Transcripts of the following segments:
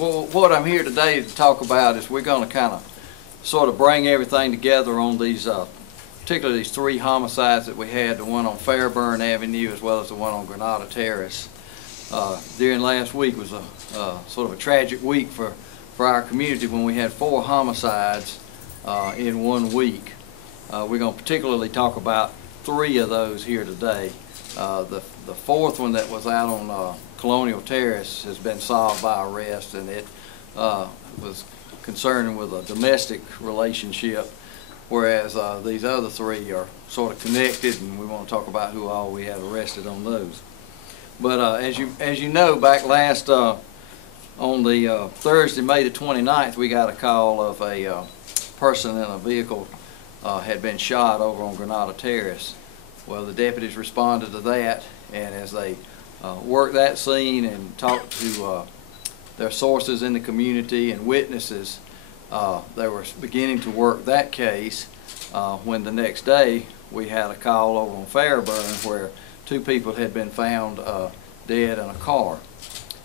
Well, what I'm here today to talk about is we're going to kind of sort of bring everything together on these, particularly these three homicides that we had, the one on Fairburn Avenue as well as the one on Granada Terrace. During last week was a sort of a tragic week for our community when we had 4 homicides in 1 week. We're going to particularly talk about 3 of those here today. The 4th one that was out on Colonial Terrace has been solved by arrest, and it was concerning with a domestic relationship, whereas these other 3 are sort of connected, and we want to talk about who all we have arrested on those. But as you know, back last on the Thursday, May the 29th, we got a call of a person in a vehicle had been shot over on Granada Terrace. Well, the deputies responded to that, and as they worked that scene and talked to their sources in the community and witnesses, they were beginning to work that case when the next day we had a call over on Fairburn where 2 people had been found dead in a car.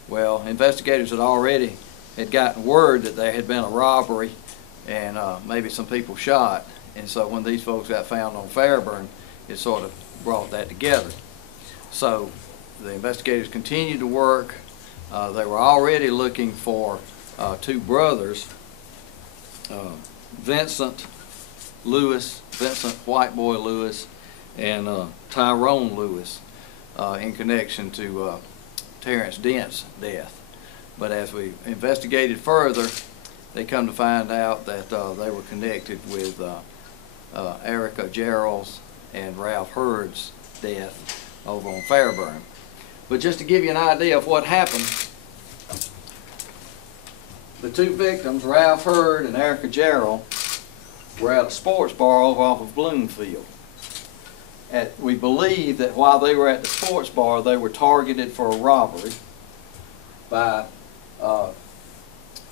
Well, investigators had gotten word that there had been a robbery and maybe some people shot, and so when these folks got found on Fairburn, it sort of brought that together. So the investigators continued to work. They were already looking for 2 brothers, Vincent White Boy Lewis, and Tyrone Lewis, in connection to Terrence Dent's death. But as we investigated further, they come to find out that they were connected with Arika Jarrell's and Ralph Hurd's death over on Fairburn. But just to give you an idea of what happened, the 2 victims, Ralph Hurd and Arika Jarrell, were at a sports bar over off of Bloomfield. We believe that while they were at the sports bar, they were targeted for a robbery by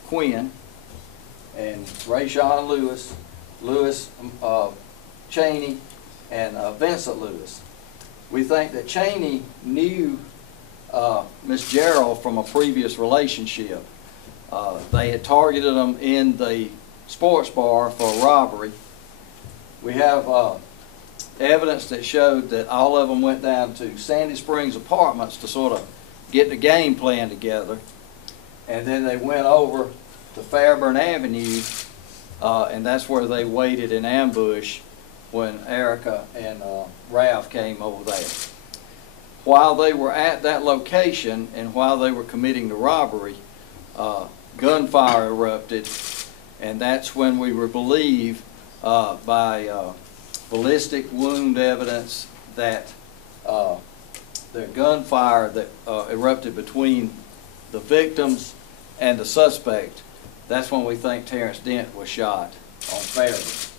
Quinn and Rayshawn Lewis, Cheney, and Vincent Lewis. We think that Cheney knew Miss Jarrell from a previous relationship. They had targeted them in the sports bar for a robbery. We have evidence that showed that all of them went down to Sandy Springs Apartments to sort of get the game plan together, and then they went over to Fairburn Avenue, and that's where they waited in ambush when Arika and Ralph came over there. While they were at that location and while they were committing the robbery, gunfire erupted, and that's when we were believed by ballistic wound evidence that the gunfire that erupted between the victims and the suspect, that's when we think Terrence Dent was shot on Fairburn.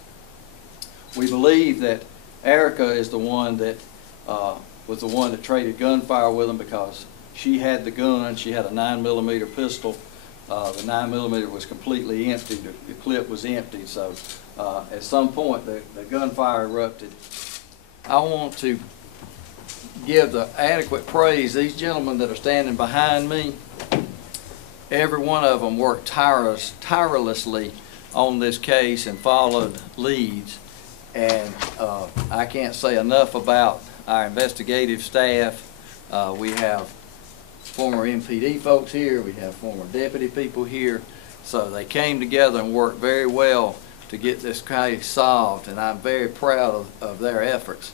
We believe that Arika is the one that was the one that traded gunfire with him because she had the gun. She had a 9mm pistol. The 9mm was completely empty. The clip was empty. So at some point the gunfire erupted. I want to give the adequate praise. These gentlemen that are standing behind me, every one of them worked tirelessly on this case and followed leads. And I can't say enough about our investigative staff. We have former MPD folks here, we have former deputy people here, so they came together and worked very well to get this case solved, and I'm very proud of their efforts.